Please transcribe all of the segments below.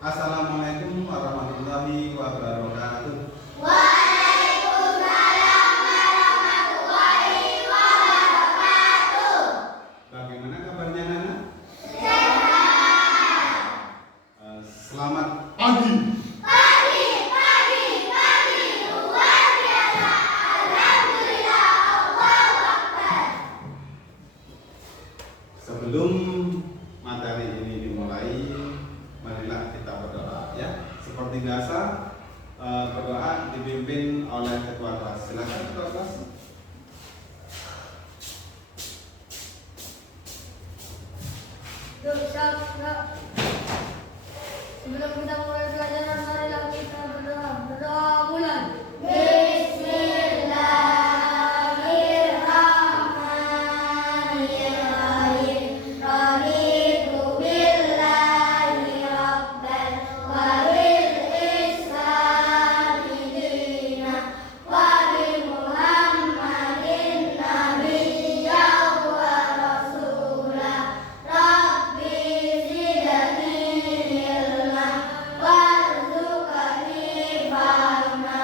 Assalamualaikum warahmatullahi wabarakatuh. Waalaikumsalam warahmatullahi wabarakatuh. Bagaimana kabarnya Nana? Sehat. Selamat pagi. Pagi luar biasa. Alhamdulillah, Allahu Akbar. Sebelum materi ini dimulai, marilah kita berdoa ya. Seperti biasa, berdoa dipimpin oleh ketua kelas. Silakan ketua kelas. Sebelum kita mulai pelajaran, marilah kita berdoa. Berdoa mulai. Bismillahirrahmanirrahim. Raditu billahi rabban wa bil islami dinan wa bi Muhammadin nabiyyan wa rasulah. Rabbi zidni ilman warzuqni fahma.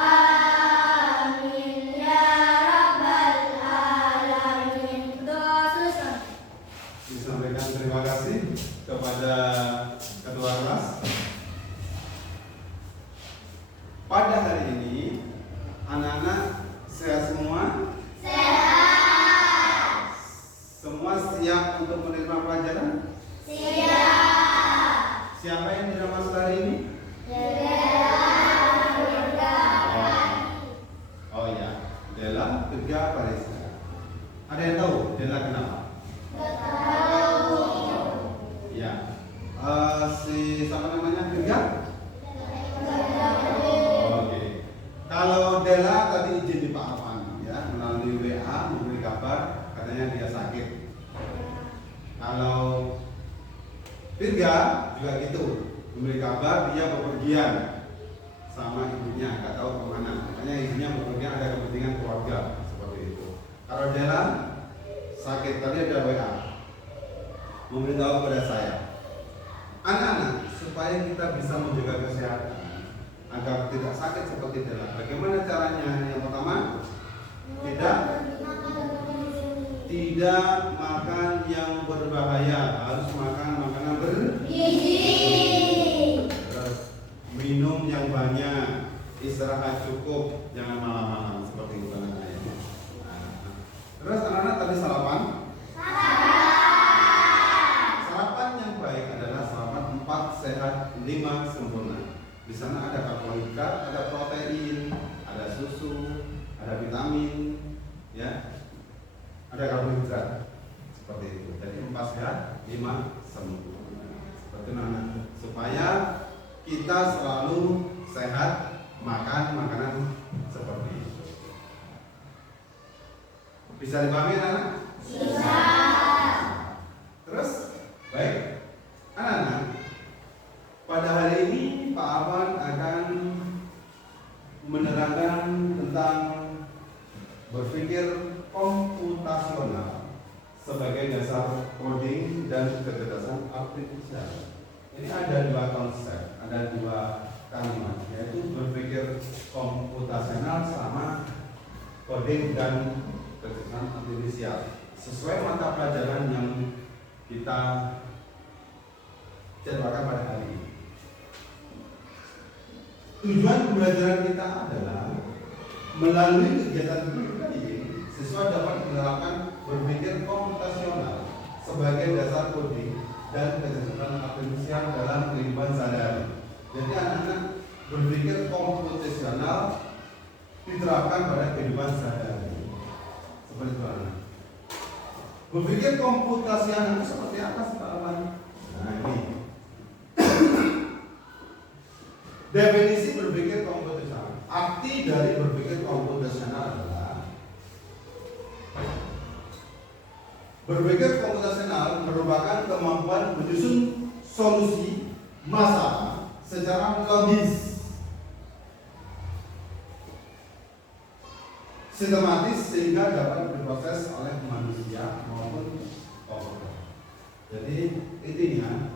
Amin ya rabbal alamin. Doa selesai. Disampaikan terima kasih kepada ketua kelas. Pada hari ini anak-anak sehat semua? Sehat. Semua siap untuk menerima pelajaran? Siap. Siapa yang tidak masuk hari ini? Oh ya, Dela Tiga Parisa. Ada yang tahu Dela kenapa? Ya, si siapa namanya Tiga? Oke. Kalau Dela tadi izin di Pak Afan ya, melalui WA memberi kabar katanya dia sakit. Kalau Virga juga gitu, memberi kabar dia bepergian sama ibunya, nggak tahu kemana. Makanya ibunya bepergian ada kepentingan keluarga seperti itu. Kalau Dela sakit tadi ada WA memberitahu kepada saya, anak-anak supaya kita bisa menjaga kesehatan agar tidak sakit seperti Dela. Bagaimana caranya? Yang pertama, tidak makan yang berbahaya, harus makan makanan Gizi. terus minum yang banyak, istirahat cukup, jangan malam-malam seperti itu anak-anak. Terus anak-anak tadi sarapan. Sarapan yang baik adalah sarapan 4 sehat 5 sempurna. Di sana ada karbohidrat, ada protein, ada susu, ada vitamin, ya, ada karbohidrat seperti itu. Jadi 4 sehat 5 sempurna. Seperti mana? Supaya kita selalu sehat, makan makanan seperti itu. Bisa dipahami anak-anak? Bisa. Terus, baik, anak-anak, pada hari ini Pak Afan akan menerangkan tentang berpikir komputasional sebagai dasar coding dan kecerdasan artifisial. Ini ada 2 konsep, ada 2 kalimat, yaitu berpikir komputasional sama coding dan kecerdasan artifisial sesuai mata pelajaran yang kita jadwalkan pada hari ini. Tujuan pembelajaran kita adalah melalui kegiatan ini siswa dapat menerapkan berpikir komputasional sebagai dasar coding dan kecerdasan artifisial dalam kehidupan sehari-hari. Jadi anak-anak berpikir komputasional diterapkan pada kehidupan sehari-hari. Seperti itu anak. Berpikir komputasional itu seperti apa sih Pak Awan? Nah ini definisi berpikir komputasional. Arti dari berpikir komputasional adalah berpikir komputasional merupakan kemampuan menyusun solusi masalah secara logis, sistematis sehingga dapat diproses oleh manusia maupun komputer. Jadi intinya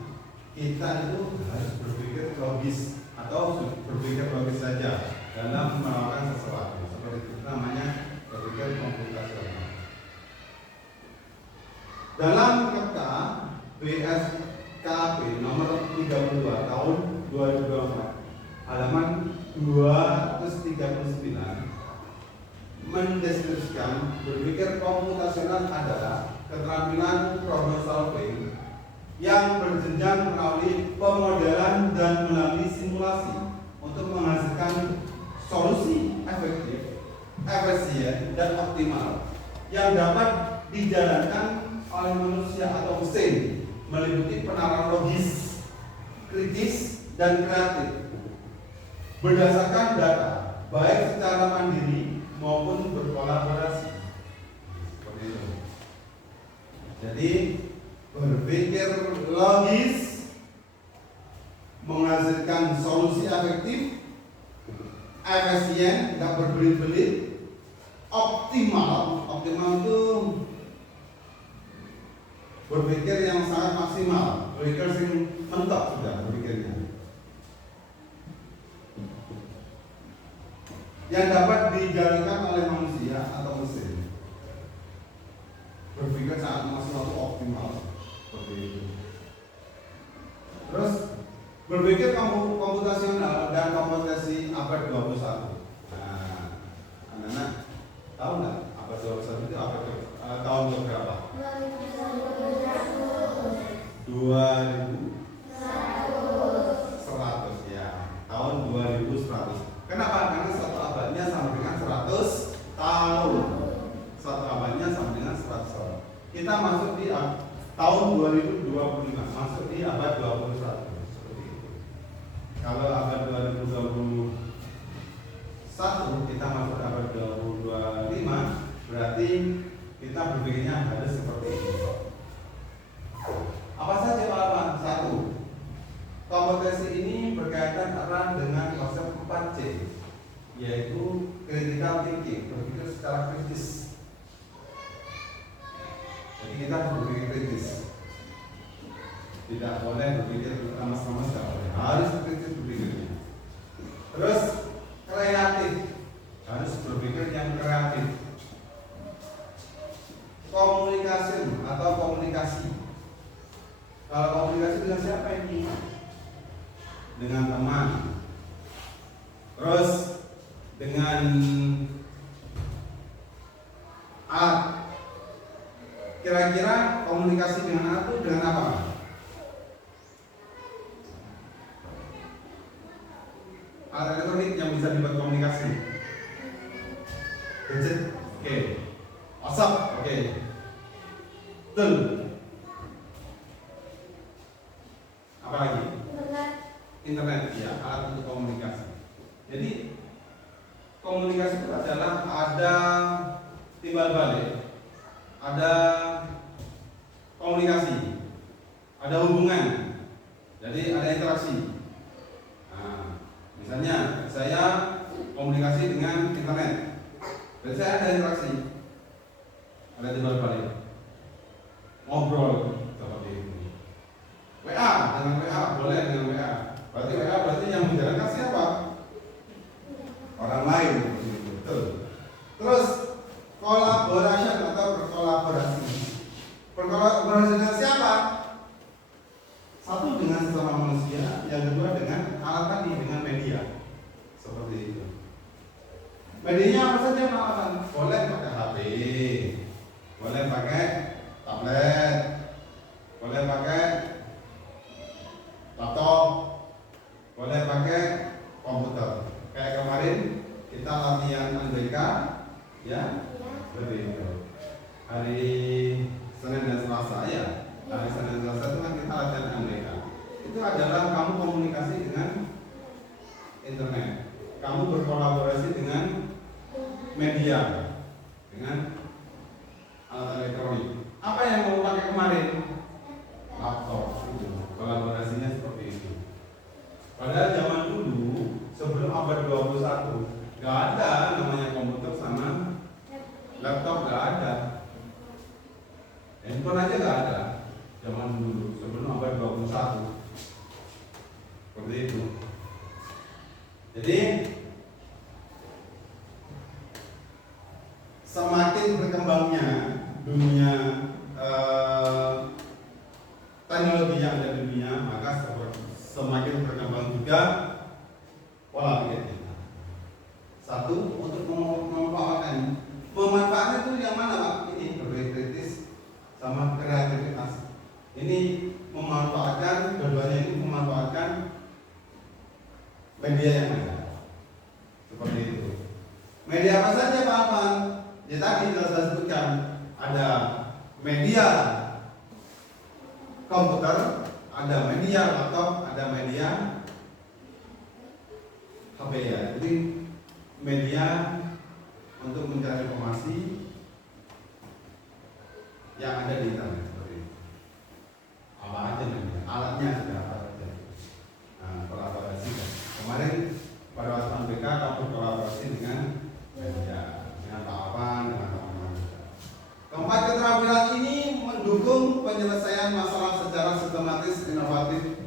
kita itu harus berpikir logis atau berpikir logis saja dalam melakukan sesuatu. Seperti itu namanya berpikir komputasional. Dalam Kepta BSKP nomor 32 tahun 2024 halaman 239 mendeskripsikan berpikir komputasional adalah keterampilan problem solving yang berjenjang melalui pemodelan dan melalui simulasi untuk menghasilkan solusi efektif, efisien, dan optimal yang dapat dijalankan oleh manusia atau mesin, meliputi penerapan logis, kritis, dan kreatif berdasarkan data, baik secara mandiri maupun berkolaborasi. Seperti itu. Jadi berpikir logis, menghasilkan solusi efektif, efisien, tidak berbelit-belit, optimal. Optimal itu berpikir yang sangat maksimal, berpikir yang mentok sudah berpikirnya, yang dapat dijalankan oleh manusia atau mesin. Berpikir sangat maksimal itu optimal seperti itu. Terus berpikir komputasional dan kompetensi abad 21. Nah, anak-anak tahu nggak abad 21 itu abad tahun berapa? 2100 ya, tahun 2100. Kenapa? Karena satu abadnya sama dengan 100 tahun. Satu abadnya sama dengan 100 tahun. Kita masuk di tahun 2025, masuk di abad 21. Seperti itu. Kalau abad 2021 kita masuk abad 2025, berarti kita berpikirnya harus seperti ini. Apa saja Pak? Satu, kompetensi ini berkaitan erat dengan konsep 4C, yaitu critical thinking, berpikir secara kritis. Jadi kita harus berpikir kritis, tidak boleh berpikir lemas-lemas, tidak boleh, harus kritis berpikirnya. Terus kreatif, harus berpikir yang kreatif. Komunikasi atau komunikasi. Kalau komunikasi dengan siapa ini? Dengan teman. Terus dengan alat. Kira-kira komunikasi dengan alat itu dengan apa? Alat elektronik yang bisa dibuat komunikasi. Gadget, oke. WhatsApp, oke. Betul. Apa lagi? Internet, ya, alat untuk komunikasi. Jadi komunikasi itu adalah ada timbal balik, ada komunikasi, ada hubungan, jadi ada interaksi. Nah, misalnya saya komunikasi dengan internet, berarti saya ada interaksi, ada timbal balik, ngobrol seperti itu. WA dengan WA, boleh dengan WA. Berarti WA berarti yang menjalankan siapa? Orang lain. Betul. Terus kolaborasi atau berkolaborasi. Berkolaborasi dengan siapa? Satu dengan sesama manusia, yang kedua dengan alat tadi, dengan media. Seperti itu. Medianya apa saja alat? Boleh pakai HP, boleh pakai tablet, boleh pakai laptop, boleh pakai komputer. Kayak kemarin kita latihan NBK, ya, begitu. Hari Senin dan Selasa ya. Hari Senin dan Selasa itu kan kita latihan NBK. Itu adalah kamu komunikasi dengan internet, kamu berkolaborasi dengan media, dengan alat elektronik. Apa yang kamu pakai kemarin? Laptop. Kolaborasinya seperti itu. Padahal zaman dulu sebelum abad 21 nggak ada namanya komputer sama laptop, nggak ada. Handphone aja nggak ada zaman dulu sebelum abad 21. komputer, ada media laptop, ada media HP ya. Jadi media untuk mencari informasi yang ada di internet seperti itu. Apa aja media, alatnya sudah apa saja. Nah, kolaborasi. Kemarin pada waktu MBK kamu kolaborasi dengan media, dengan Pak Awan, dengan teman-teman. Keempat, keterampilan ini mendukung penyelesaian masalah secara sistematis, inovatif,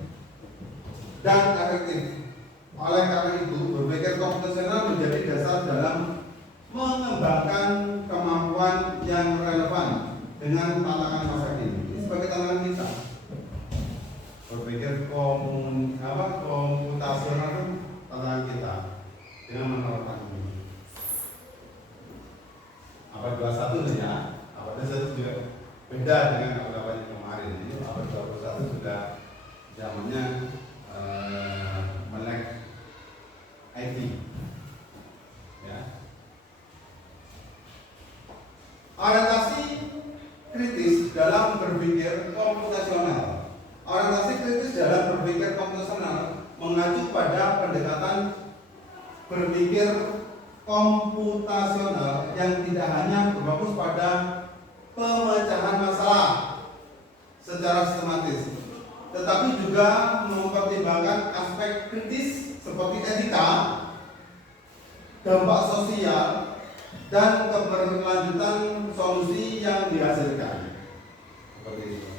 dan efektif. Oleh karena itu, berpikir komputasional menjadi dasar dalam mengembangkan kemampuan yang relevan dengan tantangan masa kini. Ini sebagai tantangan kita. Berpikir komputasional itu tantangan kita dengan menerapkan ini. Abad 21 ya. Abad 21 juga beda dengan abad yang kemarin. Ini abad 21 sudah zamannya melek IT. Ya. Orientasi kritis dalam berpikir komputasional. Orientasi kritis dalam berpikir komputasional mengacu pada pendekatan berpikir komputasional yang tidak hanya berfokus pada pemecahan masalah secara sistematis, tetapi juga mempertimbangkan aspek kritis seperti etika, dampak sosial, dan keberlanjutan solusi yang dihasilkan. Seperti itu.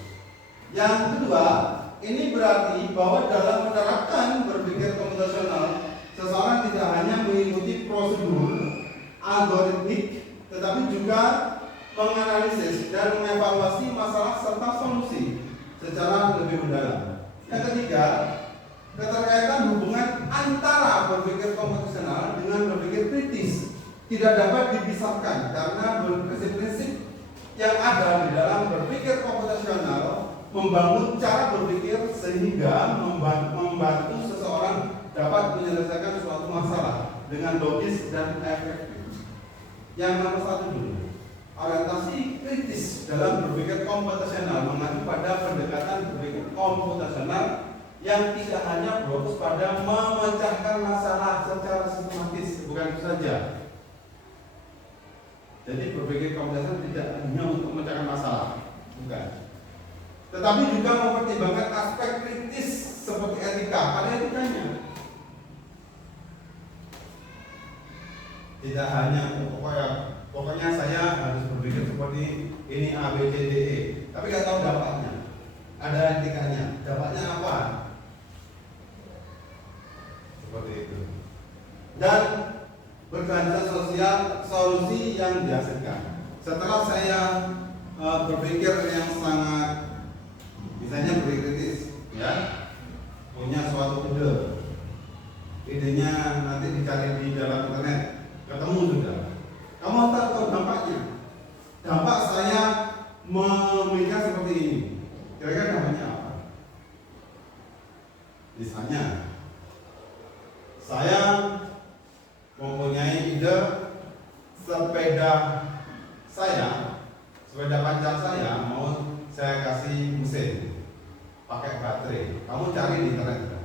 Yang kedua, ini berarti bahwa dalam menerapkan berpikir komputasional, seseorang tidak hanya mengikuti prosedur algoritmik, tetapi juga menganalisis dan mengevaluasi masalah serta solusi secara lebih mendalam. Yang ketiga, keterkaitan hubungan antara berpikir komputasional dengan berpikir kritis tidak dapat dipisahkan karena prinsip-prinsip yang ada di dalam berpikir komputasional membangun cara berpikir sehingga membantu seseorang dapat menyelesaikan suatu masalah dengan logis dan efektif. Yang nomor satu dulu, orientasi kritis dalam berpikir komputasional mengacu pada pendekatan berpikir komputasional yang tidak hanya berfokus pada memecahkan masalah secara sistematis, bukan itu saja. Jadi berpikir komputasional tidak hanya untuk memecahkan masalah, bukan. Tetapi juga mempertimbangkan aspek kritis seperti etika, ada etikanya. Tidak hanya pokoknya saya harus berpikir seperti ini A B C D E, tapi nggak tahu dampaknya. Ada etikanya, dampaknya apa? Seperti itu. Dan berkelanjutan sosial, solusi yang dihasilkan. Setelah saya berpikir yang sangat, misalnya berpikir kritis, ya, punya suatu idenya nanti dicari di dalam internet, ketemu sudah. Kamu tak tahu dampaknya. Dampak saya memikirkan seperti ini. Kira-kira dampaknya apa? Misalnya, saya mempunyai ide sepeda pacar saya mau saya kasih mesin pakai baterai. Kamu cari di internet.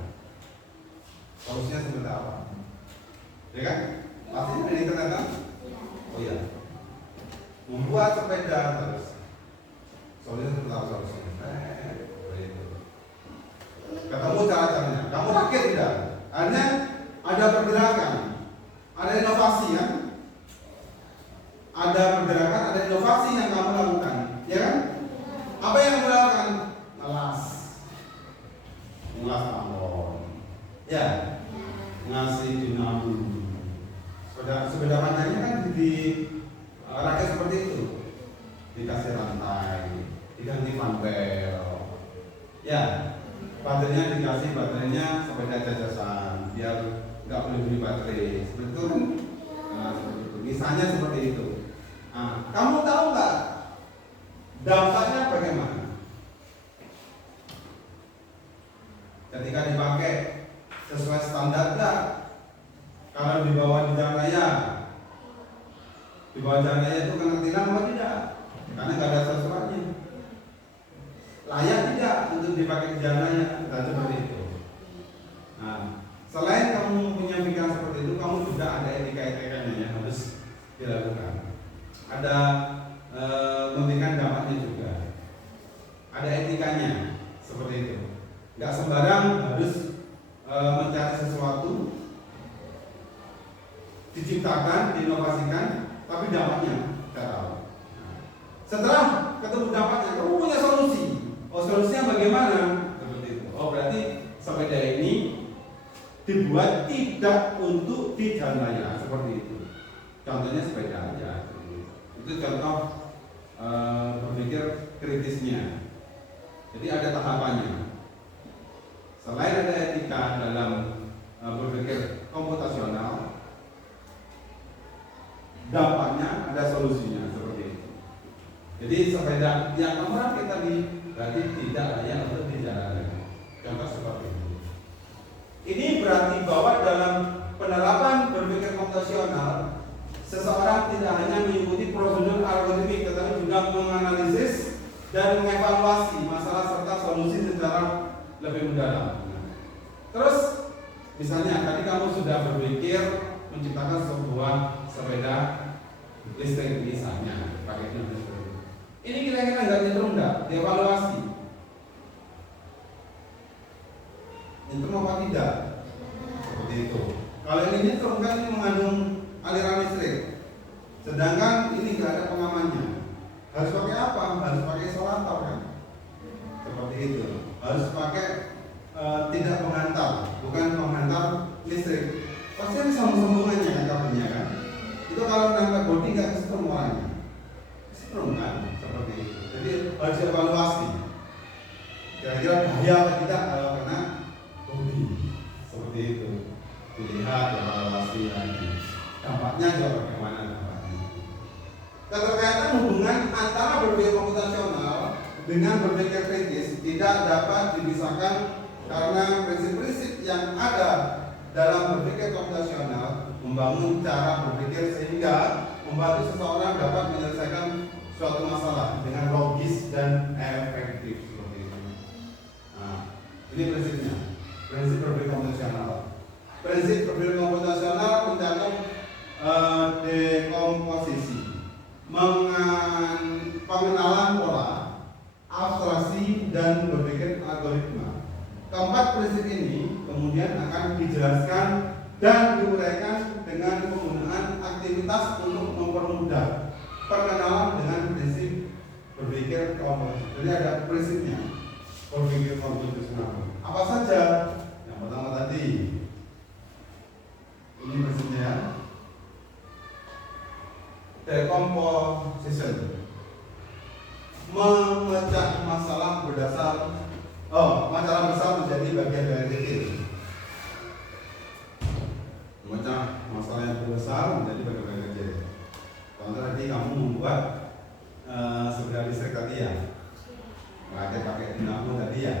Solusinya seperti apa? Ya kan? Pasti di internet kan? Oh iya. Membuat sepeda terus. Solusinya seperti apa solusinya? Ketemu cara-caranya. Kamu yakin tidak? Hanya ada pergerakan, ada inovasi ya. Ada pergerakan, ada inovasi yang kamu lakukan, ya kan? Apa yang kamu lakukan? Ngelas tambon, ya, ngasih dinamo. Sepeda pacarnya kan di rakyat seperti itu, dikasih rantai, diganti panbel, ya, baterainya sepeda jajasan, biar nggak boleh beli baterai, seperti itu kan? Nah, seperti itu. Misalnya seperti itu. Nah, kamu tahu nggak dampaknya bagaimana? Ketika dipakai sesuai standar nggak? Kalau dibawa di jalan raya, itu kena tilang apa tidak? Karena nggak ada sesuatunya. Layak tidak? untuk dipakai di jalannya, dan seperti itu. Nah, selain kamu punya pikiran seperti itu, kamu juga ada etika-etikanya yang harus dilakukan. Ada memberikan dampaknya juga. Ada etikanya seperti itu. Nggak sembarang harus mencari sesuatu, diciptakan, diinovasikan, tapi dampaknya nggak tahu. Setelah ketemu dampaknya, kamu punya solusi. Oh, solusinya bagaimana? Seperti itu. Oh, berarti sepeda ini dibuat tidak untuk di jalan raya, seperti itu. Contohnya sepeda aja. Itu contoh berpikir kritisnya. Jadi ada tahapannya. Selain ada etika dalam berpikir komputasional, dampaknya ada solusinya seperti itu. Jadi sepeda yang kamu rakit tadi berarti tidak hanya untuk di jalan raya. Contoh seperti itu. Ini berarti bahwa dalam penerapan berpikir komputasional, seseorang tidak hanya mengikuti prosedur algoritmik, tetapi juga menganalisis dan mengevaluasi masalah serta solusi secara lebih mendalam. Terus, misalnya tadi kamu sudah berpikir menciptakan sebuah sepeda listrik misalnya, paketnya listrik. Ini kira-kira nggak nyetrum nggak? Dievaluasi. Nyetrum apa tidak? Seperti itu. Kalau ini nyetrum kan ini mengandung aliran listrik. Sedangkan ini nggak ada pengamannya. Harus pakai apa? Harus pakai isolator kan? Seperti itu. Harus pakai tidak menghantar, bukan menghantar listrik. Pasti ada sambung-sambungannya kan kabelnya kan? Itu kalau nempel bodi nggak kesetrum orangnya. Kesetrum kan? Seperti itu. Jadi harus evaluasi. Kira-kira bahaya atau tidak kalau kena bodi. Seperti itu. Dilihat, evaluasi lagi. Dampaknya juga bagaimana dampaknya. Keterkaitan hubungan antara berpikir komputasional dengan berpikir kritis tidak dapat dipisahkan karena prinsip-prinsip yang ada dalam berpikir komputasional membangun cara berpikir sehingga membantu seseorang dapat menyelesaikan suatu masalah dengan logis dan efektif seperti itu. Nah, ini prinsipnya, prinsip berpikir komputasional. Prinsip berpikir komputasional mencakup dekomposisi, pengenalan pola, abstraksi, dan berpikir algoritma. Keempat prinsip ini kemudian akan dijelaskan dan diuraikan dengan penggunaan aktivitas untuk mempermudah perkenalan dengan prinsip berpikir komputasional. Jadi ada prinsipnya berpikir komputasional. Apa saja? Yang pertama tadi, ini prinsipnya, decomposition, memecah masalah masalah besar menjadi bagian-bagian kecil. Memecah masalah yang besar menjadi bagian-bagian kecil. Contoh tadi kamu membuat sepeda listrik tadi ya, pakai dinamo tadi ya,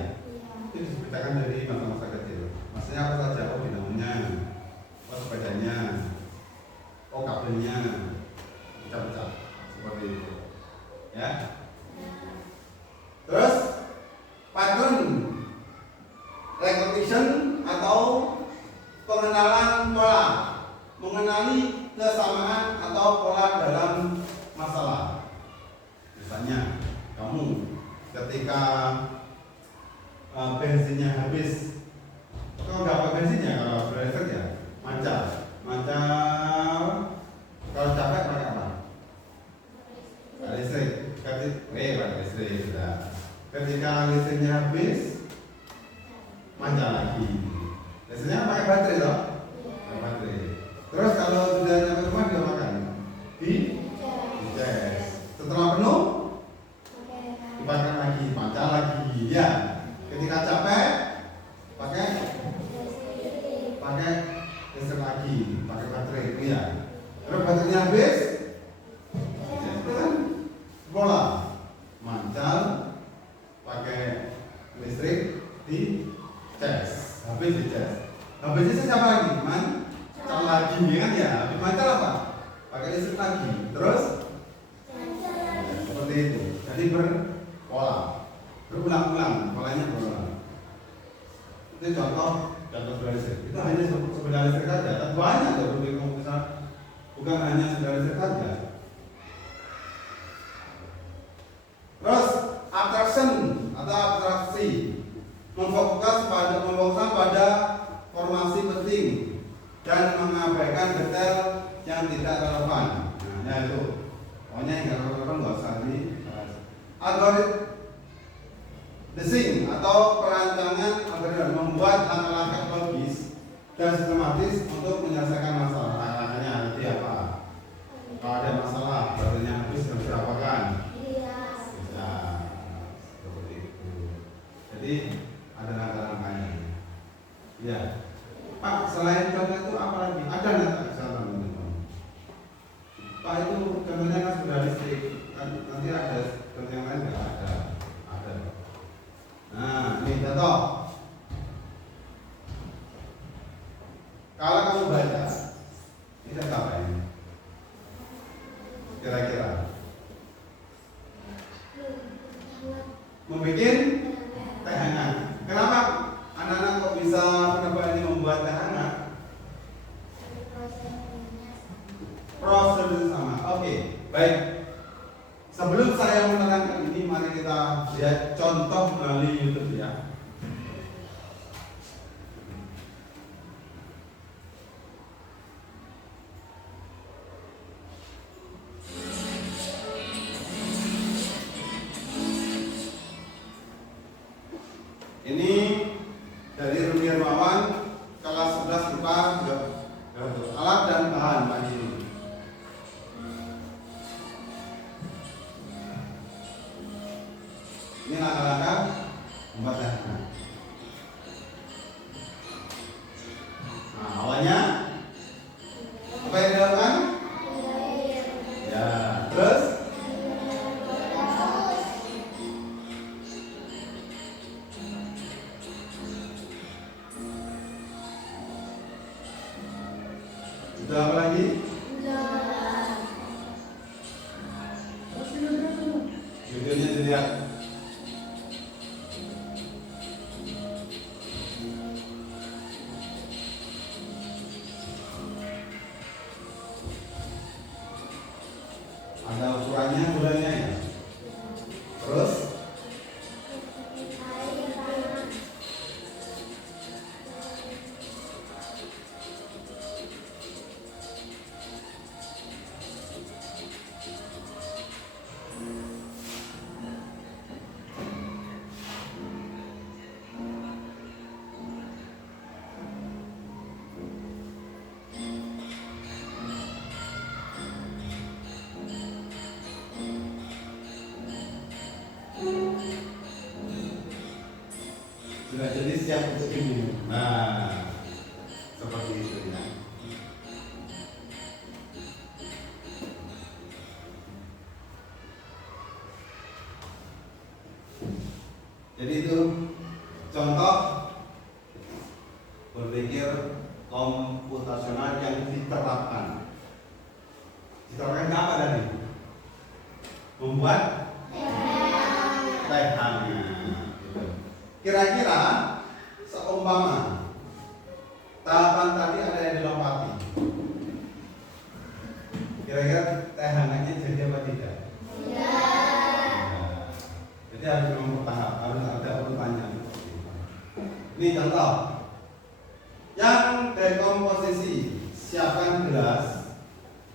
itu diceritakan dari masa-masa kecil. Maksudnya apa saja? Oh, dinamonya, oh sepedanya, oh kabelnya, pecah-pecah seperti itu, ya. Terus pattern recognition atau pengenalan pola, mengenali kesamaan atau pola dalam masalah. Misalnya kamu ketika bensinnya habis, kalau nggak pakai bensinnya, kalau driver ya mancal, kalau capek pakai apa? Pakai listrik, pakai listrik sudah. Ketika listriknya habis, mancal lagi. Biasanya pakai baterai loh, pakai baterai. Terus kalau sudah sampai rumah dia makan di cas. Setelah penuh, dipakai lagi, mancal lagi. Ya. Ketika capek, pakai listrik lagi, pakai baterai itu ya. Terus baterainya habis, itu kan bola, mancal, pakai listrik di cas, habis di cas. Habisnya siapa lagi? Mancal lagi, kan ya? Habis mancal apa? Pakai listrik lagi. Terus seperti itu. Jadi berpola, berulang-ulang pola Makanya bola. Itu contoh sebenarnya listrik. Itu hanya sebenarnya listrik saja. Banyak loh rubrik komputer. Bukan hanya sebenarnya listrik saja. Terus abstraction atau abstraksi memfokuskan pada formasi penting dan mengabaikan detail yang tidak relevan. Nah, itu. Pokoknya yang tidak relevan nggak usah dibahas. Algoritma design atau perancangan algoritma membuat langkah-langkah logis dan sistematis untuk menyelesaikan masalah. Langkahnya nanti apa? Kalau ada masalah, barunya habis harus diapakan? Bisa seperti itu. Jadi ada langkah-langkahnya. Ya, Pak. Selain contoh itu apa lagi? Ada nggak misalnya? Pak, itu contohnya kan sudah listrik. Nanti ada contoh yang lain nggak ada? Ada. Nah, ini contoh. Kalau kamu baca, ini apa ini? Kira-kira membuat teh hangat. Kenapa anak-anak kok bisa menebak ini membuat teh hangat? Prosedur sama. Oke, baik. Sebelum saya menerangkan ini, mari kita lihat contoh melalui YouTube ya. Ini dari Rumi Hermawan, kelas 11 IPA, alat dan bahan pagi ini. Ini langkah-langkah membuat teh hangat. Nah, awalnya apa yang dilakukan? Ya, terus sudah apa lagi? Videonya dilihat. Ada ukurannya, gulanya ya. Terus sudah jadi siap untuk diminum. Nah, seperti itu ya. Jadi itu contoh berpikir komputasional yang diterapkan. Diterapkan ke apa tadi? Membuat teh hangat. Kira-kira seumpama tahapan tadi ada yang dilompati, kira-kira teh hangatnya jadi apa tidak? Jadi harus nomor tahap, harus ada urutannya. Ini contoh. Yang dekomposisi, siapkan gelas,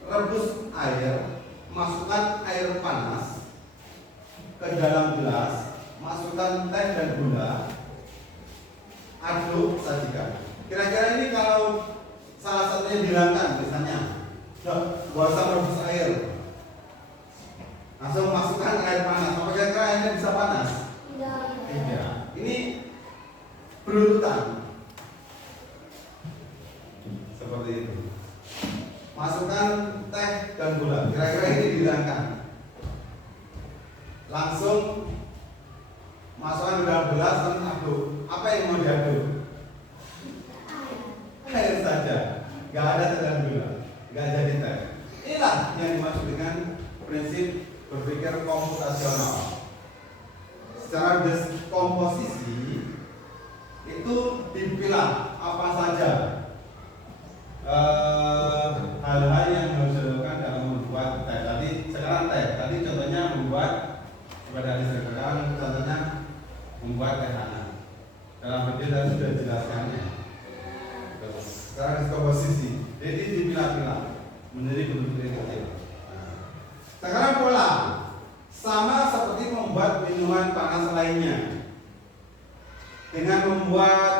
rebus air, masukkan air panas ke dalam gelas, masukkan teh dan gula, aduk, sajikan. Kira-kira ini kalau salah satunya dihilangkan, misalnya, gak usah rebus air, langsung masukkan air panas. Apa kira-kira airnya bisa panas? Tidak. Ini berurutan. Seperti itu. Masukkan teh dan gula. Kira-kira ini dihilangkan. Langsung masukkan ke dalam gelas dan aduk. Apa yang mau diaduk? Air saja. Gak ada teh dan gula. Gak jadi teh. Inilah yang dimaksud dengan prinsip berpikir komputasional. Secara komposisi itu dipilah apa saja hal-hal yang harus dilakukan dalam membuat teh. Tadi contohnya membuat kepada sekarang contohnya membuat teh hangat. Dalam video tadi sudah jelaskannya. Sekarang komposisi. Jadi dipilah-pilah menjadi bentuk yang kecil. Sekarang pola sama seperti membuat minuman panas lainnya. Dengan membuat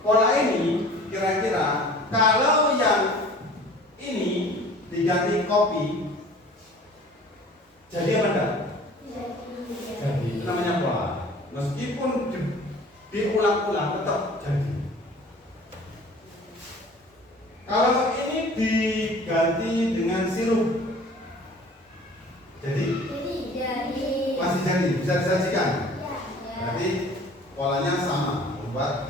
pola ini, kira-kira kalau yang ini diganti kopi, jadi apa enggak? Jadi itu namanya pola. Meskipun diulang-ulang tetap jadi. Kalau ini diganti dengan sirup, jadi masih jadi, bisa disajikan. Berarti polanya sama, membuat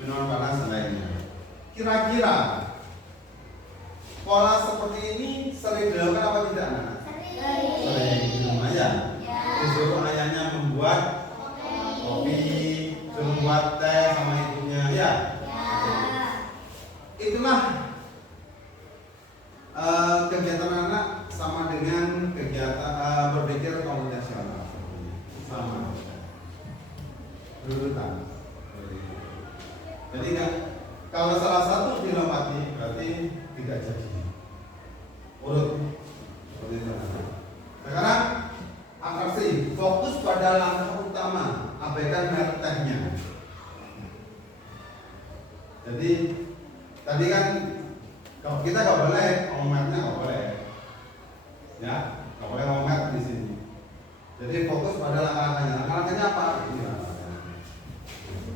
minuman panas lainnya. Kira-kira pola seperti ini sering dilakukan apa tidak, Nak? Sering. Lumayan. Disuruh ayahnya membuat kopi, suruh membuat teh sama ibunya, ya. Itulah kegiatan anak sama dengan kegiatan berpikir komputasional. Sama. Berurutan. Jadi kalau salah satu dilompati berarti tidak jadi. Urut. Seperti itu. Sekarang atraksi, fokus pada langkah utama, abaikan merek tehnya. Jadi tadi kan kalau kita nggak boleh ngomong mereknya, nggak boleh, ya, nggak boleh ngomong merek di sini. Jadi fokus pada langkah-langkahnya. Langkah-langkahnya apa? Ini langkah-langkahnya.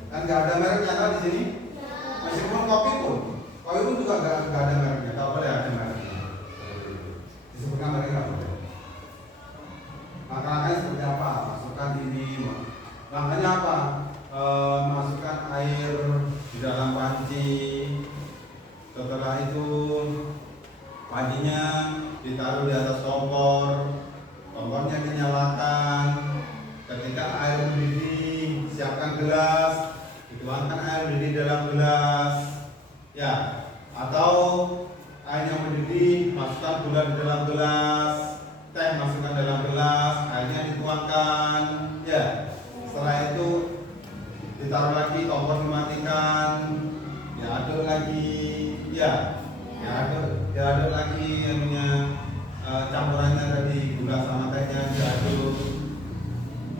Kan nggak ada mereknya kan di sini. Meskipun kopi pun juga nggak ada mereknya. Nggak boleh ada mereknya. Disebutkan mereknya nggak boleh. Langkah-langkahnya seperti apa? Masukkan ini. Langkahnya apa? Masukkan air di dalam panci. Setelah itu pancinya ditaruh di atas kompor. Kompornya dinyalakan. Ketika air mendidih, siapkan gelas, dituangkan air mendidih dalam gelas, ya. Atau air yang mendidih, masukkan gula di dalam gelas, teh masukkan dalam gelas, airnya dituangkan, ya. Setelah itu ditaruh lagi, kompor dimatikan, diaduk lagi, ya. Diaduk lagi ininya. Campurannya tadi gula sama tehnya diaduk,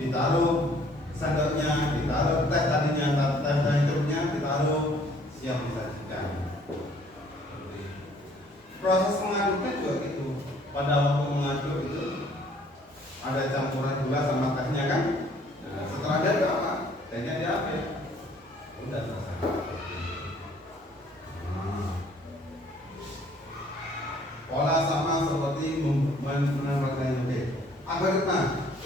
ditaruh sendoknya, ditaruh teh tadinya, teh hidupnya ditaruh, siap disajikan. Proses mengaduknya juga gitu. Pada waktu mengaduk itu ada campuran gula sama tehnya kan. Nah, setelah dia apa? Tehnya diambil, udah selesai. Pola sama seperti menempatkan agar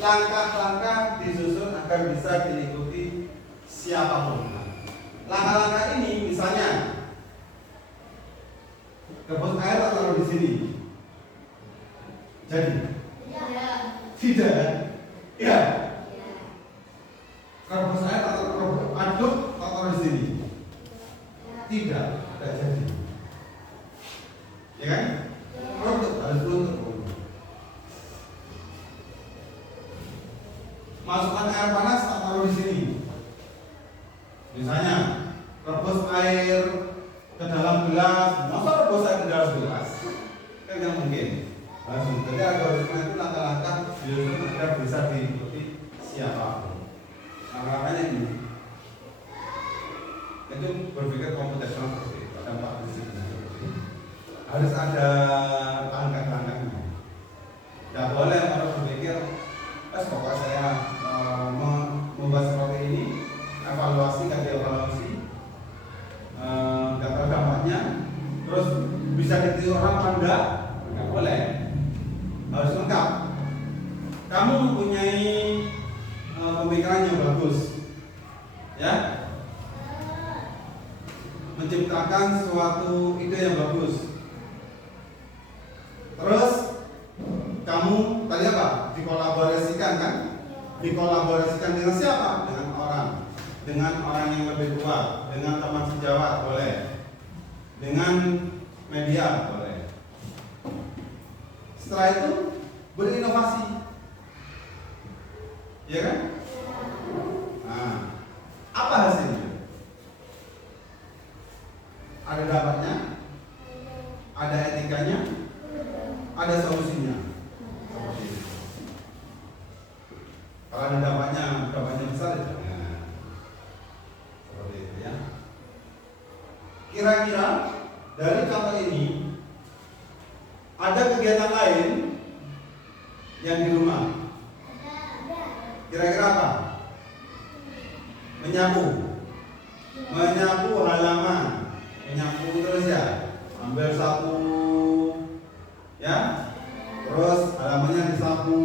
langkah-langkah disusun agar bisa diikuti siapapun. Langkah-langkah ini misalnya rebus air taruh di sini. Jadi? Tidak. Ya. Rebus air aduk taruh di sini. Tidak jadi. Ya kan? Harus luntur. Masukkan air panas, taruh di sini. Misalnya, rebus air ke dalam gelas. Masa rebus air ke dalam gelas? Kan nggak mungkin. Langsung. Jadi algoritma itu langkah-langkah disusun agar bisa diikuti siapapun. Langkah-langkahnya ini. Itu berpikir komputasional seperti itu. Ada 4 prinsip. Harus ada langkah-langkahnya. Tidak boleh orang berpikir, pokoknya saya membuat seperti ini, evaluasi, nggak tahu dampaknya, terus bisa ditiru orang apa enggak? Nggak boleh. Harus lengkap. Kamu mempunyai pemikiran yang bagus, ya, menciptakan suatu ide yang bagus. Terus kamu tadi apa? Dikolaborasikan kan? Dikolaborasikan dengan siapa? Dengan orang yang lebih tua, dengan teman sejawat boleh, dengan media boleh. Setelah itu berinovasi, ya kan? Nah, apa hasilnya? Ada dapatnya, ada etikanya, ada solusinya. Kalau ada dapatnya besar ya. Nah, seperti itu ya. Kira-kira dari contoh ini ada kegiatan lain yang di rumah. Kira-kira apa? Menyapu halaman, menyapu terus ya. Ambil sapu, ya. Terus halamannya disapu.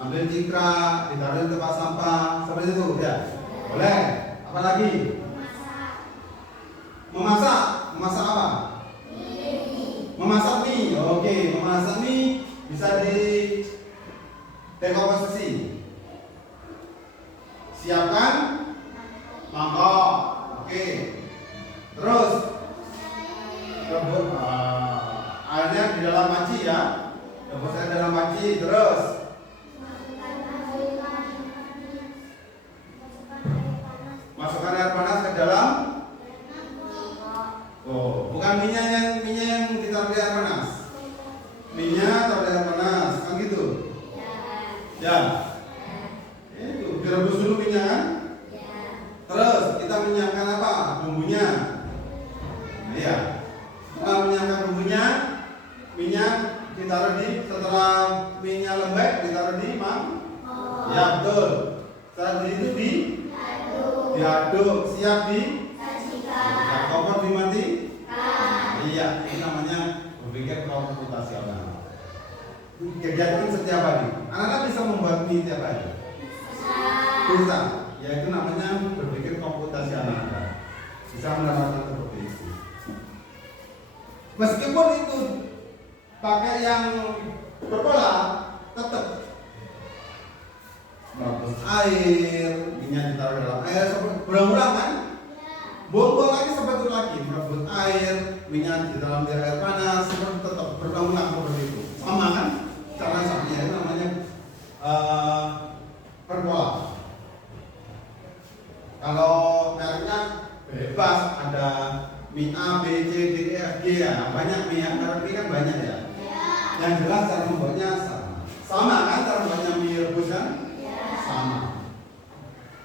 Ambil tikra, ditaruh di tempat sampah, seperti itu ya. Boleh. Apa lagi? Memasak apa? Memasak mie. Oke, memasak mie bisa di dekomposisi. Siapkan mangkok. Oke. Terus rebus airnya di dalam panci ya. Rebus air dalam panci. Terus masukkan air panas ke dalam. Oh, bukan minyak yang ditaruh di air panas. Minyak taruh di air panas, kan gitu? Ya. Itu direbus dulu minyak kan? Terus kita menyiapkan apa? Bumbunya. Nah, ya. Setelah menyiapkan bumbunya, minyak ditaruh setelah minyak lembek ditaruh di ya betul. Setelah itu diaduk, siap kompor dimati. Iya, ini namanya berpikir komputasional. Kegiatan setiap hari. Anak-anak bisa membuat mie tiap hari. Bisa. Ya itu namanya berpikir komputasional. Bisa mendapatkan seperti itu. Meskipun itu pakai yang berpola, tetap merebus air, minyak ditaruh dalam air, berulang-ulang kan? Buang lagi seperti itu lagi, merebus air, minyak di dalam air panas, seperti tetap berulang-ulang seperti itu. Sama kan? Cara samanya itu namanya berpola. Kalau mereknya bebas, ada mie A, B, C, D, E, F, G ya, banyak mie, merek mie kan banyak ya. Yang jelas cara membuatnya sama kan? Cara membuatnya mie rebus kan? Sama.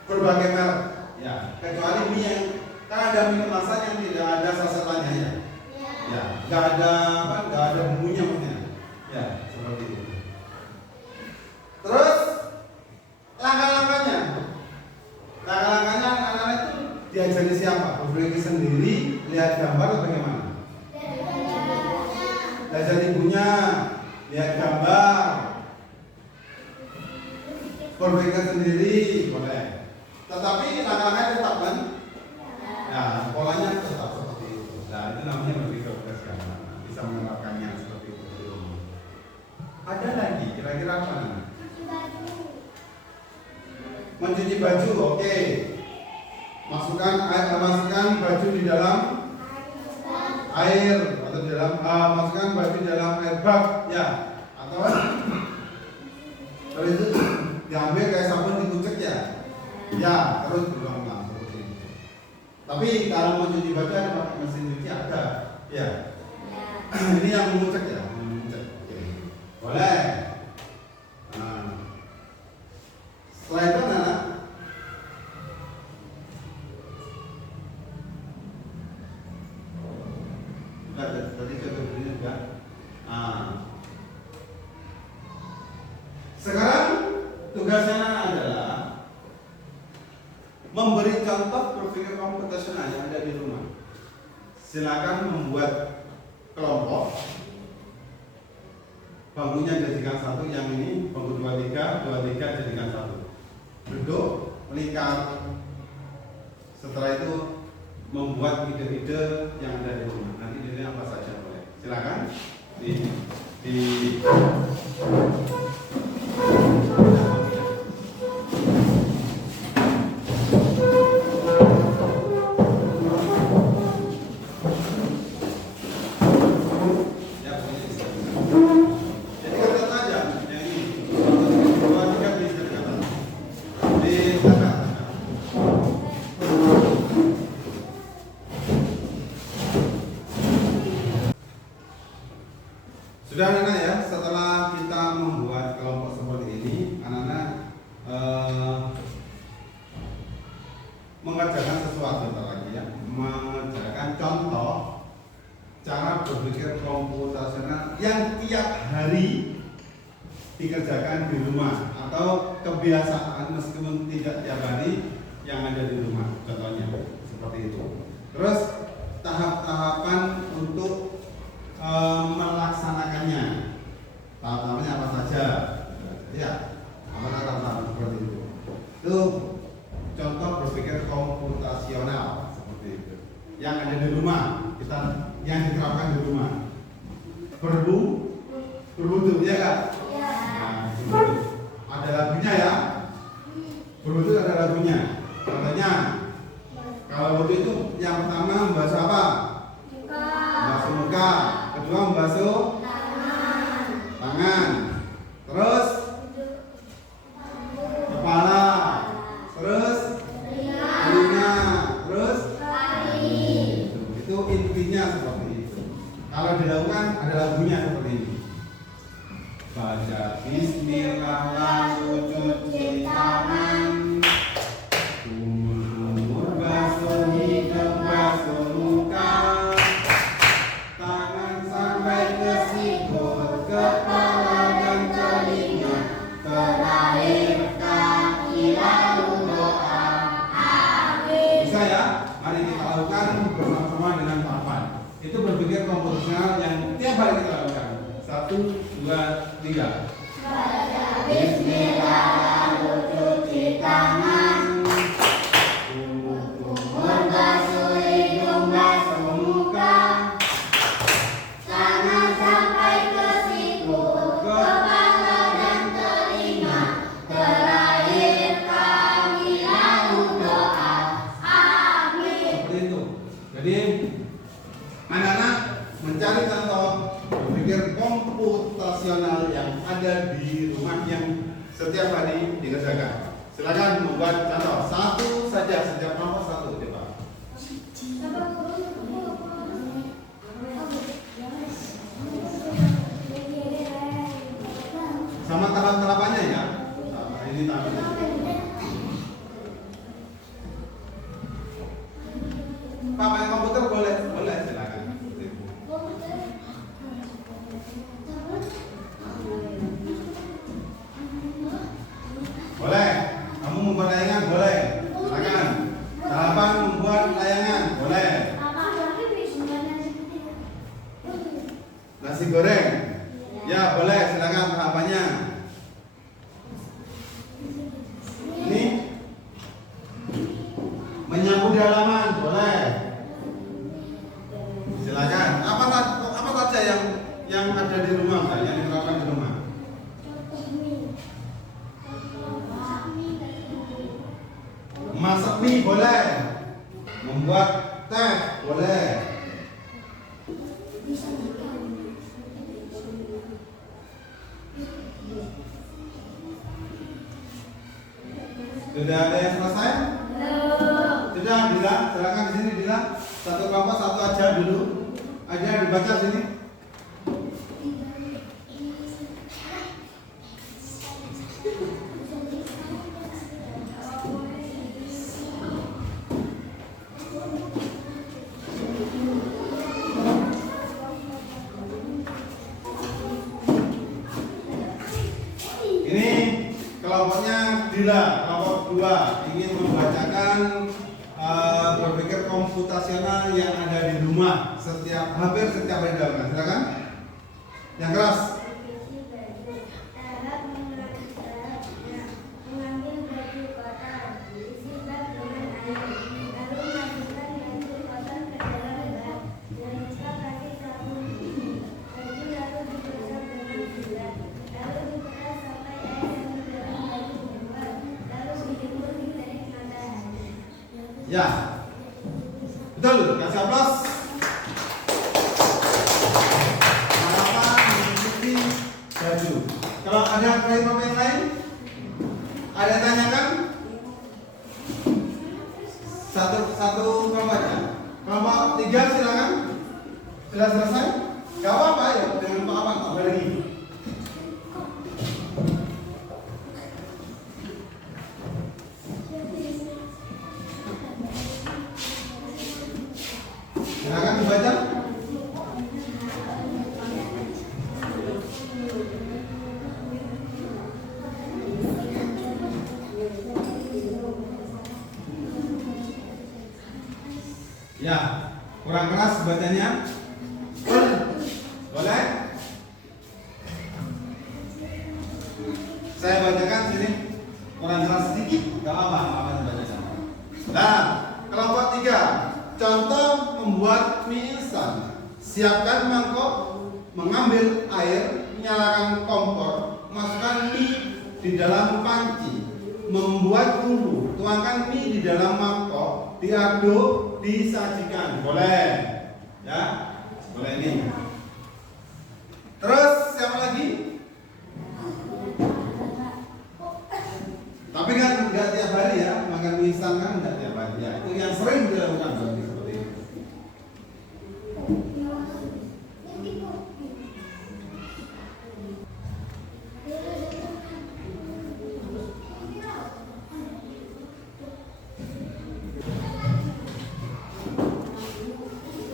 Berbagai merek ya, kecuali mie yang kan ada mie kemasan yang tidak ada sasetannya ya. Ya, nggak ada bumbunya maksudnya. Ya, seperti itu. Terus langkah-langkahnya anak-anak itu diajari siapa? Berpikir sendiri, lihat gambar atau bagaimana? Belajar ibunya, lihat gambar, berpikir sendiri boleh. Tetapi langkah-langkahnya tetap kan? Ya, polanya tetap seperti itu. Nah, itu namanya berpikir profesional. Bisa menerapkannya seperti itu di rumah. Ada lagi, kira-kira apa? Mencuci baju, oke. Masukkan baju di dalam air atau di dalam masukkan baju di dalam air bak, ya. Atau kalau itu diambil kayak sabun dikucek ya. Ya, terus berulang-ulang seperti itu. Tapi kalau mau cuci baju ada pakai mesin cuci ada, ya. Ini yang mengucek ya, Oke. Boleh. Nah. Setelah itu anak tadi contoh ini juga. Sekarang tugasnya anak adalah memberi contoh berpikir komputasional yang ada di rumah. Silakan membuat kelompok. Bangkunya jadikan satu, yang ini bangku 23 jadikan satu. Duduk, melingkar. Setelah itu membuat ide-ide yang ada di rumah. Nanti ide apa saja boleh. Silakan di di rumah atau kebiasaan meskipun tidak tiap hari yang ada di rumah, contohnya seperti itu. Terus tahap-tahapan untuk melaksanakannya, tahap-tahapannya apa saja? Ya, apa tahap-tahapan seperti itu? Itu contoh berpikir komputasional seperti itu. Yang ada di rumah, kita yang diterapkan di rumah. Berwudu, ya kan? Nah, berwudu. Ada lagunya ya. Berwudu ada lagunya. Contohnya, kalau wudu itu yang pertama membasuh apa? Membasuh muka. Kedua membasuh tangan. Terus kepala. Terus telinga. Terus itu intinya seperti itu. Kalau dilakukan ada lagunya seperti ini. Baca bismillah lalu cuci tangan. Kumur basuh hidung basuh muka. Tangan sampai ke siku, kepala dan telinga. Terakhir kaki lalu doa. Bisa ya? Mari kita lakukan bersama-sama dengan tahapan. Itu berpikir komputasional yang tiap hari kita lakukan. 1, 2, 3. Baca bismillah lalu cuci tangan. Kumur basuh hidung basuh muka. Tangan sampai ke siku, kepala dan telinga. Terakhir kaki lalu doa. Amin. Seperti itu. Jadi anak-anak mencari contoh berpikir komputasional yang ada di rumah yang setiap hari dikerjakan. Silakan membuat contoh satu saja, setiap kelompok satu, coba. Sama tahap-tahapannya ya. Ini tahapnya. Pak, main komputer boleh, silakan. Boleh. Kamu membuat layangan boleh. Silakan. Tahapan membuat layangan boleh. Nasi goreng. Ya boleh. Silakan tahapannya. Ini menyapu di halaman boleh. Silakan. Apa saja yang ada di rumah, Mbak, yang diterapkan di rumah? Masak mie boleh. Membuat teh boleh. Sudah ada yang selesai? Sudah, Dila, silakan di sini, Dila. Satu kelompok satu aja dulu. Aja dibaca sini. Ini kelompoknya Dila, kelompok 2 ingin membacakan berpikir komputasional yang ada di rumah hampir setiap hari dilakukan. Silakan. Yang keras. Mengambil baju kotor, diisi bak dengan air, lalu masukkan baju kotor ke dalam bak, dan pakai sabun gigi. Baju lalu digosok dengan gula, lalu diperas sampai air yang di dalam baju keluar, lalu dijemur di terik matahari. Ya. Betul, kasih aplaus. Tahapan mencuci baju. Kalau ada pemain lain, ada tanyakan? Satu kelompok aja. Kelompok 3 silakan. Sudah selesai? Gak apa-apa ya, dengan pengalaman tambah lagi. Silakan dibaca. Ya, kurang keras bacanya. Boleh? Saya bacakan sini. Kurang keras sedikit, gak apa-apa baca sama. Nah, kelompok 3. Contoh membuat mie instan. Siapkan mangkok, mengambil air, nyalakan kompor, masukkan mie di dalam panci, membuat bumbu, tuangkan mie di dalam mangkok, diaduk, disajikan. Boleh, ya, boleh ini. Terus siapa lagi? Tapi kan nggak tiap hari ya, makan mie instan kan nggak tiap hari ya. Itu yang sering dilakukan seperti itu.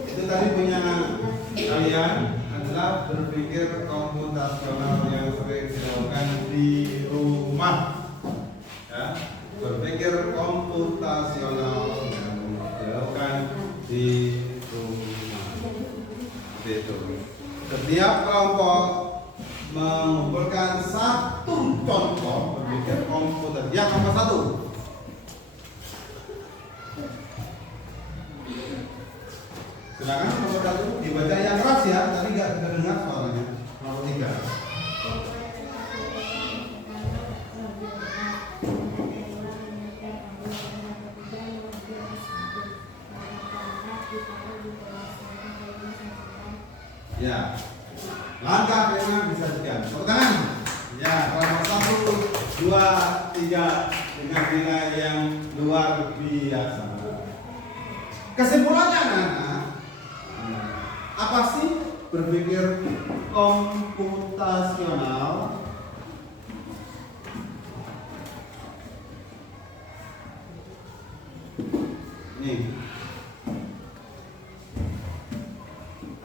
Itu tadi punya kalian adalah berpikir komputasional yang sering dilakukan di rumah. Ya, berpikir komputasional yang dilakukan di rumah. Seperti itu. Setiap kelompok mengumpulkan satu contoh berpikir komputer. Yang nomor 1. Silakan nomor 1 dibaca yang keras ya, tadi nggak dengar suaranya. Nomor 3. Ya, langkah yang disajikan. Tepuk tangan. Ya, kelompok 1, 2, 3 dengan nilai yang luar biasa. Kesimpulannya anak-anak, apa sih berpikir komputasional? Nih.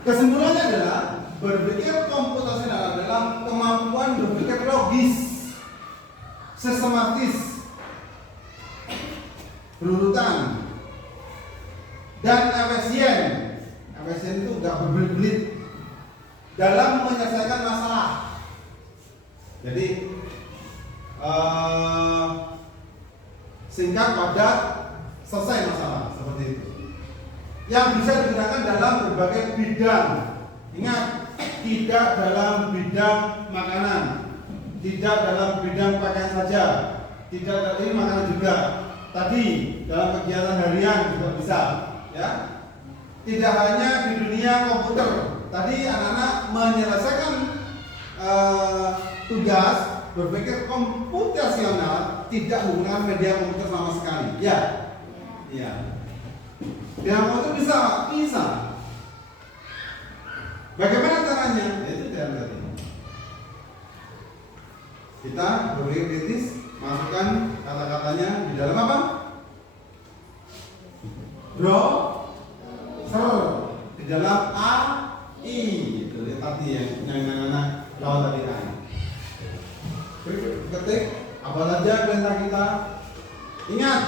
Kesimpulannya adalah berpikir komputasional adalah kemampuan berpikir logis, sistematis, berurutan, dan efisien. Efisien itu gak berbelit-belit dalam menyelesaikan masalah. Jadi singkat, padat, selesai masalah seperti itu. Yang bisa digunakan dalam berbagai bidang. Ingat, tidak dalam bidang makanan, tidak dalam bidang pakaian saja, tidak dalam ini makanan juga. Tadi dalam kegiatan harian juga bisa, ya. Tidak hanya di dunia komputer. Tadi anak-anak menyelesaikan tugas berpikir komputasional tidak menggunakan media komputer sama sekali. Ya, iya. Yang itu bisa. Bagaimana caranya? Itu tadi. Kita berpikir kritis, masukkan kata-katanya di dalam apa? Browser, di dalam AI. Itu tadi yang anak-anak tahu tadi kan. Ketik apa saja perintah kita. Ingat,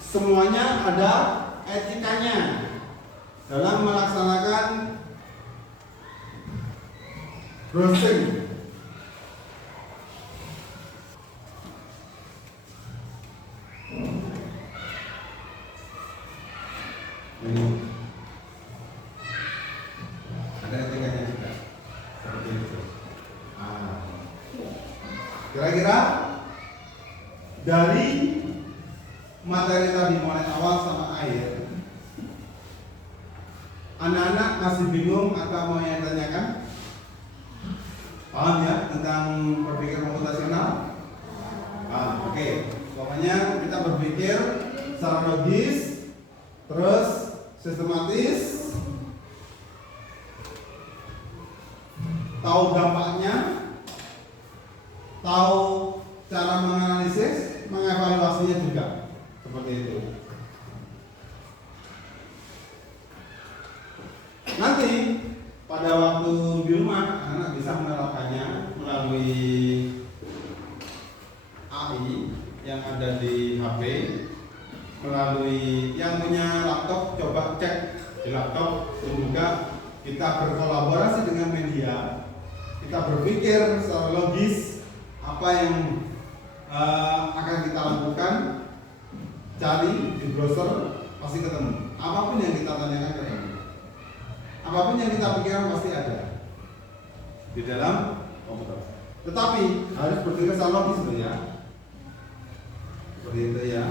semuanya ada etikanya dalam melaksanakan browsing. Ini ada etikanya juga seperti itu. Kira-kira dari materi tadi mulai awal sama air, anak-anak masih bingung atau mau yang tanyakan? Paham ya tentang berpikir komputasional? Oke. Pokoknya kita berpikir secara logis, terus sistematis, tahu dampaknya, tahu cara menganalisis, mengevaluasinya juga. Seperti itu. Nanti pada waktu di rumah anak bisa menerapkannya melalui AI yang ada di HP. melalui yang punya laptop coba cek di laptop dan juga kita berkolaborasi dengan media, kita berpikir secara logis apa yang akan kita lakukan, cari di browser pasti ketemu. Apapun yang kita tanyakan ketemu, apapun yang kita pikirkan pasti ada di dalam komputer. Tetapi harus berpikir secara logis ya, seperti itu ya.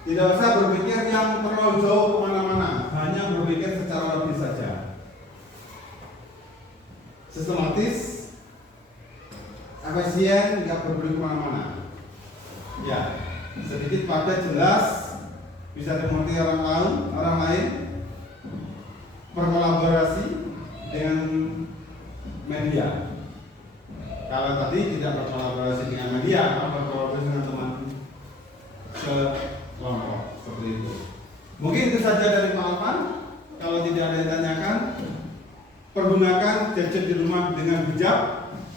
Tidak usah berpikir yang terlalu jauh kemana-mana, hanya berpikir secara logis saja, sistematis, efisien, nggak berpikir kemana-mana. Ya, sedikit padat, jelas, bisa dimengerti orang lain, berkolaborasi dengan media. Kalau tadi tidak berkolaborasi dengan media, kalau berkolaborasi dengan teman sekelompok seperti itu. Mungkin itu saja dari Pak Alvan. Kalau tidak ada yang tanyakan, pergunakan gadget di rumah dengan bijak,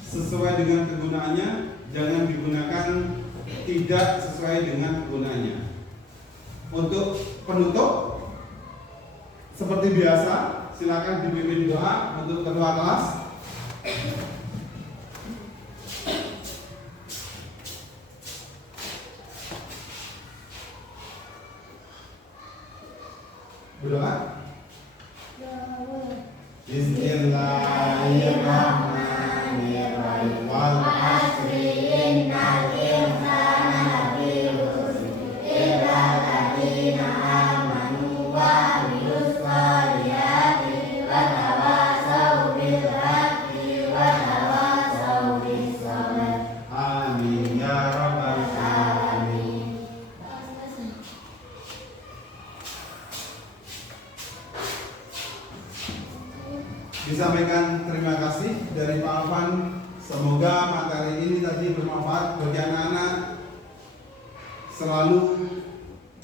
sesuai dengan kegunaannya. Jangan digunakan tidak sesuai dengan kegunaannya. Untuk penutup, seperti biasa, silakan dipimpin doa untuk ketua kelas. Berdoa. Bismillahirrahmanirrahim. Wal asri innal insana lafi khusr illa alladziina aamanu wa amilus shalihati wa tawassaw bil haqqi wa tawassaw bis sabr. Amin ya rabbal alamin. Disampaikan terima kasih dari Pak Alvan. Semoga materi ini tadi bermanfaat bagi anak-anak. Selalu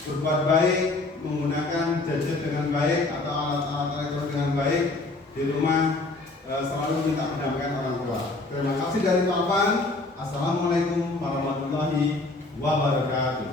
berbuat baik, menggunakan gadget dengan baik atau alat-alat elektronik dengan baik di rumah. Selalu minta pendampingan orang tua. Terima kasih dari Pak Alvan. Assalamualaikum warahmatullahi wabarakatuh.